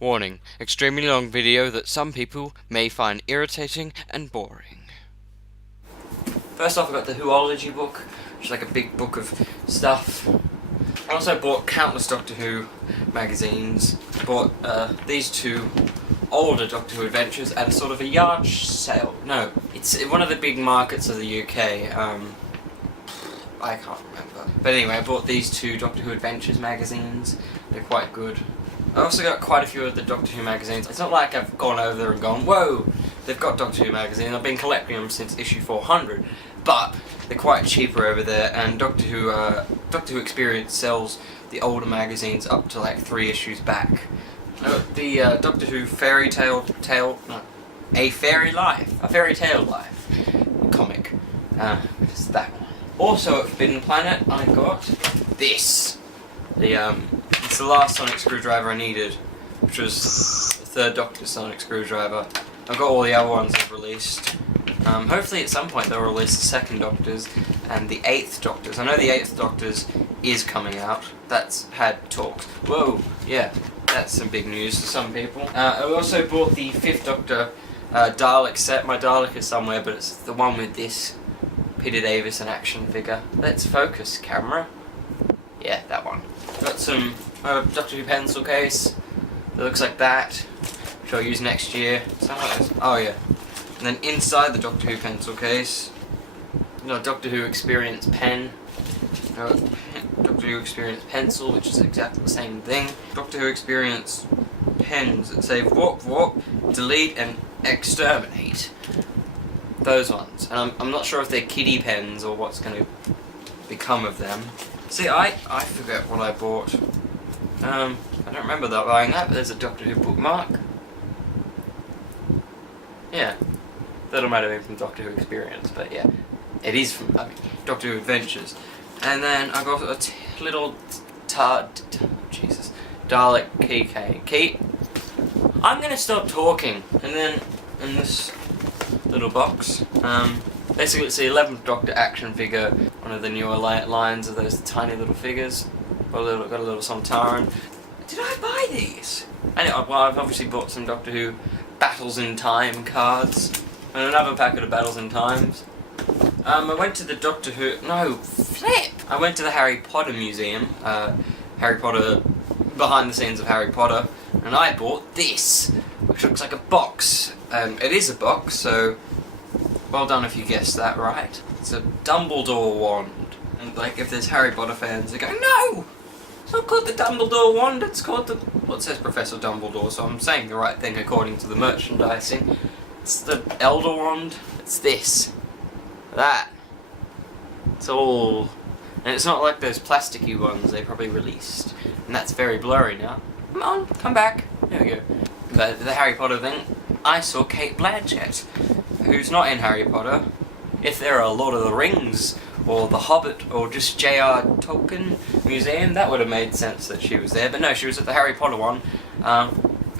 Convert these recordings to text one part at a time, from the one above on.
Warning, extremely long video that some people may find irritating and boring. First off, I got the Whoology book, which is like a big book of stuff. I also bought countless Doctor Who magazines. I bought these two older Doctor Who adventures at a sort of a yard sale. No, it's one of the big markets of the UK. I can't remember. But anyway, I bought these two Doctor Who Adventures magazines. They're quite good. I also got quite a few of the Doctor Who magazines. It's not like I've gone over there and gone, whoa, they've got Doctor Who magazines. I've been collecting them since issue 400. But they're quite cheaper over there, and Doctor Who Experience sells the older magazines up to like 3 issues back. I got the Doctor Who Fairy Tale A Fairy Tale Life comic. It's that one. Also at Forbidden Planet, I got this. It's the last sonic screwdriver I needed, which was the third Doctor sonic screwdriver. I've got all the other ones they've released. Hopefully at some point they'll release the second Doctors and the 8th Doctors. I know the 8th Doctors is coming out. That's had talks. Whoa, yeah, that's some big news to some people. I also bought the 5th Doctor Dalek set. My Dalek is somewhere, but it's the one with this Peter Davison action figure. Let's focus, camera. Yeah, that one. Got some Doctor Who pencil case that looks like that, which I'll use next year. Oh yeah. And then inside the Doctor Who pencil case, Doctor Who Experience pen, Doctor Who Experience pencil, which is exactly the same thing. Doctor Who Experience pens that say warp, delete, and exterminate. Those ones. And I'm not sure if they're kiddie pens or what's going to become of them. See, I forget what I bought. I don't remember buying that, but there's a Doctor Who bookmark. Yeah. That might have been from Doctor Who Experience, but yeah. It is from, Doctor Who Adventures. And then I got a little Dalek key. I'm gonna stop talking. And then in this little box, basically it's the 11th Doctor action figure, one of the newer lines of those tiny little figures. Got a little Sontaran. Did I buy these? Anyway, well, I've obviously bought some Doctor Who Battles in Time cards, and another packet of Battles in Times. I went to the Doctor Who... No, flip! I went to the Harry Potter Museum, Harry Potter... behind the scenes of Harry Potter, and I bought this, which looks like a box. It is a box, so... well done if you guessed that right. It's a Dumbledore wand. And like, if there's Harry Potter fans, they go, no! It's not called the Dumbledore wand, it's called the... well, it says Professor Dumbledore, so I'm saying the right thing according to the merchandising. It's the Elder wand. It's this. That. It's all... and it's not like those plasticky ones they probably released. And that's very blurry now. Come on, come back. There we go. But the Harry Potter thing, I saw Kate Blanchett, who's not in Harry Potter. If there are Lord of the Rings, or The Hobbit, or just J.R. Tolkien Museum, that would have made sense that she was there. But no, she was at the Harry Potter one.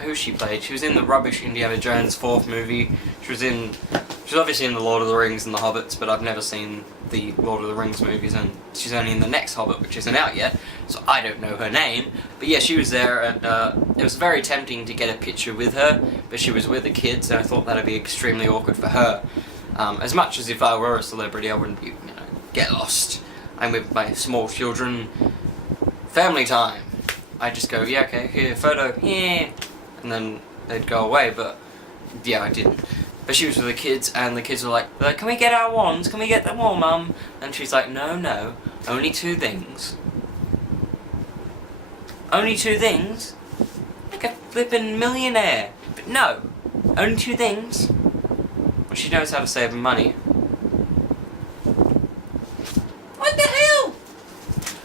Who she played? She was in the rubbish Indiana Jones 4th movie. She was obviously in the Lord of the Rings and the Hobbits, but I've never seen the Lord of the Rings movies, and she's only in the next Hobbit, which isn't out yet, so I don't know her name. But yeah, she was there, and it was very tempting to get a picture with her, but she was with the kids, and I thought that'd be extremely awkward for her. As much as if I were a celebrity, I wouldn't be, get lost. I'm with my small children. Family time. I just go, yeah, okay, here, photo, yeah, and then they'd go away, but yeah, I didn't. But she was with the kids, and the kids were like, can we get our wands? Can we get them all, Mum? And she's like, no, only 2 things. Only 2 things? Like a flippin' millionaire. But no, only 2 things. Well, she knows how to save money. What the hell?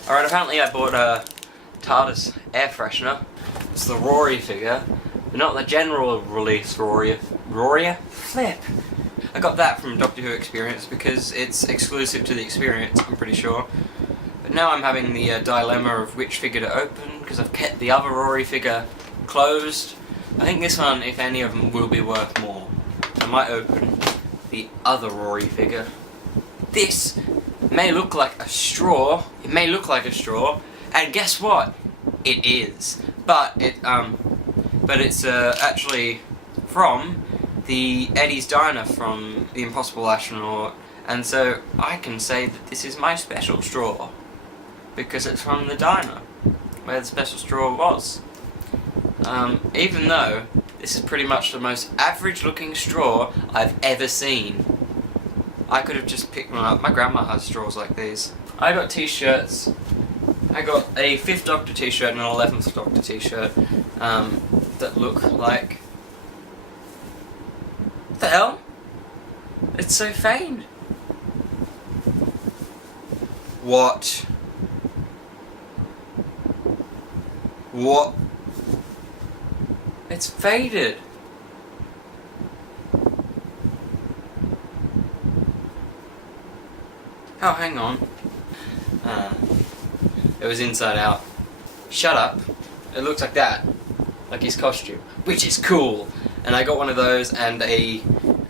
Alright, apparently I bought a TARDIS air freshener. It's the Rory figure, but not the general release Rory. Flip! I got that from Doctor Who Experience because it's exclusive to the Experience, I'm pretty sure. But now I'm having the dilemma of which figure to open, because I've kept the other Rory figure closed. I think this one, if any of them, will be worth more. I might open the other Rory figure. This may look like a straw. It may look like a straw, and guess what? It is. But but it's actually from the Eddie's Diner from The Impossible Astronaut, and so I can say that this is my special straw, because it's from the diner, where the special straw was. Even though this is pretty much the most average looking straw I've ever seen. I could have just picked one up. My grandma has straws like these. I got t-shirts. I got a 5th Doctor t-shirt and an 11th Doctor t-shirt that look like... What the hell? It's so faded. What? What? It's faded. Oh, hang on. It was inside out. Shut up. It looks like that. Like his costume. Which is cool. And I got one of those and a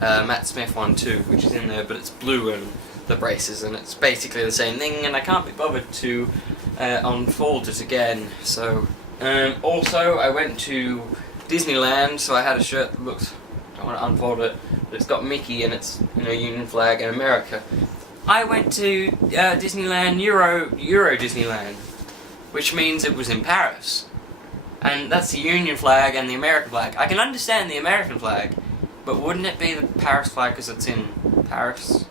Matt Smith one too, which is in there, but it's blue and the braces, and it's basically the same thing, and I can't be bothered to unfold it again. So, also I went to Disneyland, so I had a shirt that looks, I don't want to unfold it, but it's got Mickey and it's, you know, Union flag in America. I went to Disneyland, Euro Disneyland, which means it was in Paris. And that's the Union flag and the American flag. I can understand the American flag, but wouldn't it be the Paris flag because it's in Paris?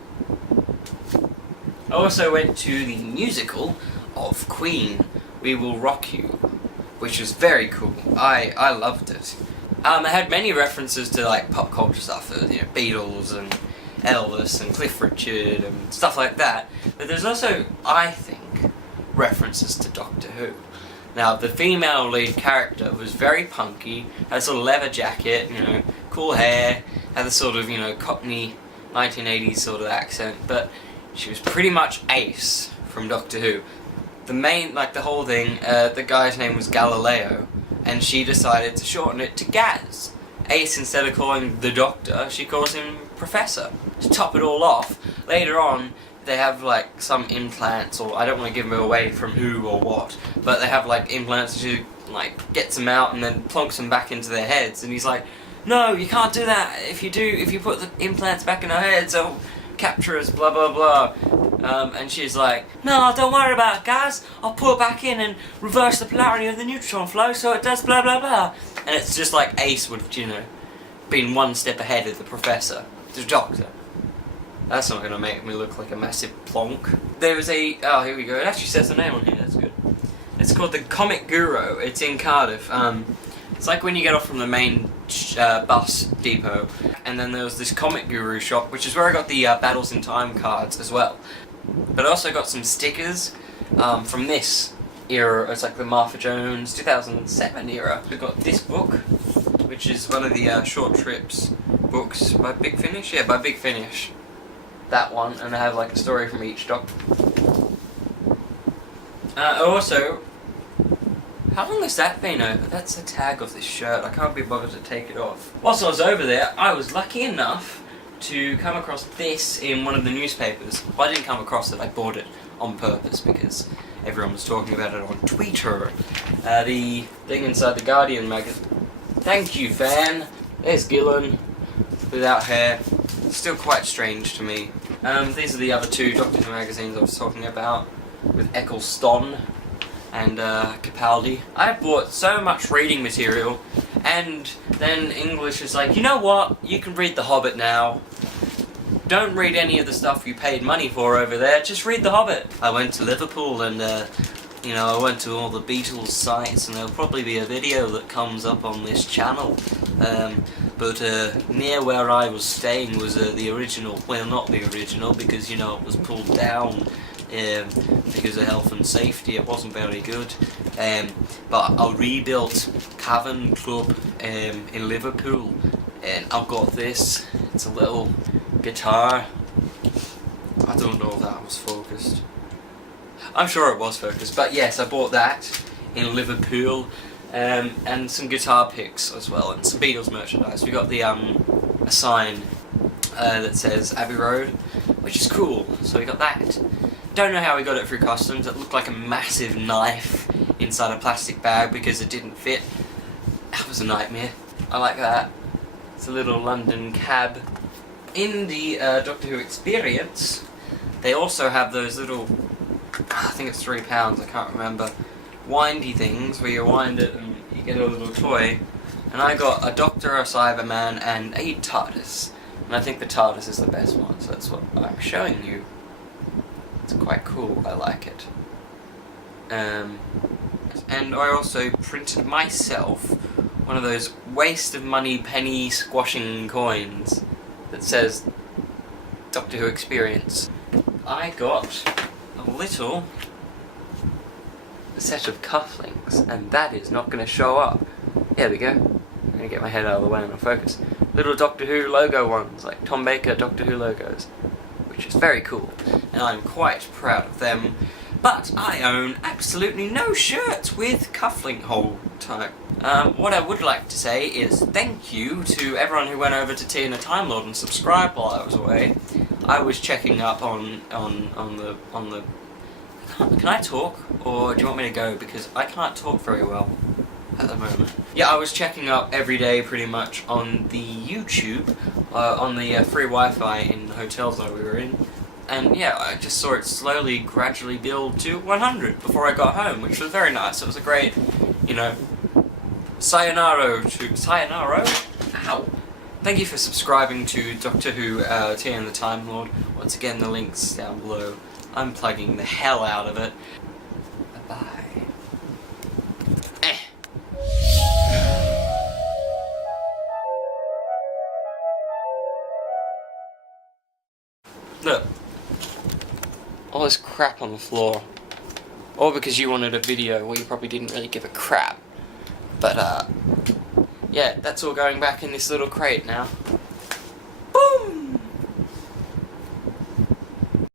I also went to the musical of Queen, We Will Rock You, which was very cool. I loved it. It had many references to like pop culture stuff, you know, Beatles and Elvis and Cliff Richard and stuff like that. But there's also, I think, references to Doctor Who. Now, the female lead character was very punky, had a sort of leather jacket, you know, cool hair, had a sort of, you know, Cockney 1980s sort of accent, but she was pretty much Ace from Doctor Who. The main, like the whole thing, the guy's name was Galileo, and she decided to shorten it to Gaz. Ace, instead of calling the Doctor, she calls him Professor. To top it all off, later on, they have like some implants, or I don't want to give them away from who or what, but they have like implants, and she like gets them out and then plonks them back into their heads, and he's like, no, you can't do that. If you put the implants back in our heads, they'll capture us, blah blah blah. And she's like, no, don't worry about it, guys. I'll put it back in and reverse the polarity of the neutron flow so it does blah blah blah. And it's just like Ace would have, you know, been one step ahead of the Professor, the Doctor. That's not going to make me look like a massive plonk. There was a... Oh, here we go. It actually says the name on here. That's good. It's called the Comic Guru. It's in Cardiff. It's like when you get off from the main bus depot, and then there was this Comic Guru shop, which is where I got the Battles in Time cards as well. But I also got some stickers from this era. It's like the Martha Jones 2007 era. We got this book, which is one of the Short Trips books by Big Finish. Yeah, by Big Finish. That one, and I have like a story from each Doctor. Also, how long has that been over? That's the tag of this shirt. I can't be bothered to take it off. Whilst I was over there, I was lucky enough to come across this in one of the newspapers. Well, I didn't come across it, I bought it on purpose because everyone was talking about it on Twitter. The thing inside the Guardian magazine. Thank you, fan. There's Gillen, without hair. Still quite strange to me. These are the other two Doctor Who magazines I was talking about, with Eccleston and Capaldi. I bought so much reading material, and then English is like, you know what, you can read The Hobbit now. Don't read any of the stuff you paid money for over there, just read The Hobbit. I went to Liverpool and, you know, I went to all the Beatles sites, and there'll probably be a video that comes up on this channel. But near where I was staying was the original, well, not the original, because, you know, it was pulled down because of health and safety. It wasn't very good. But I rebuilt Cavern Club in Liverpool, and I've got this. It's a little guitar. I don't know if that was focused. I'm sure it was focused, but yes, I bought that in Liverpool. And some guitar picks as well, and some Beatles merchandise. We got the a sign that says Abbey Road, which is cool, so we got that. Don't know how we got it through customs. It looked like a massive knife inside a plastic bag because it didn't fit. That was a nightmare. I like that. It's a little London cab. In the Doctor Who experience, they also have those little, I think it's £3, I can't remember, windy things where you wind it and you get a little toy. And I got a Doctor, a Cyberman, and a TARDIS. And I think the TARDIS is the best one, so that's what I'm showing you. It's quite cool, I like it. And I also printed myself one of those waste of money penny squashing coins that says Doctor Who Experience. I got a little set of cufflinks, and that is not going to show up. There we go. I'm going to get my head out of the way and I'll focus. Little Doctor Who logo ones, like Tom Baker Doctor Who logos, which is very cool, and I'm quite proud of them. But I own absolutely no shirts with cufflink hole type. What I would like to say is thank you to everyone who went over to Tea and the Time Lord and subscribed while I was away. I was checking up on the. Can I talk, or do you want me to go? Because I can't talk very well at the moment. Yeah, I was checking up every day pretty much on the YouTube, on the free Wi-Fi in the hotels that we were in. And yeah, I just saw it slowly, gradually build to 100 before I got home, which was very nice. It was a great, you know, sayonara. Ow! Thank you for subscribing to Doctor Who, Tea and the Time Lord. Once again, the link's down below. I'm plugging the hell out of it. Bye-bye. Look. All this crap on the floor. All because you wanted a video where you probably didn't really give a crap. But, yeah, that's all going back in this little crate now.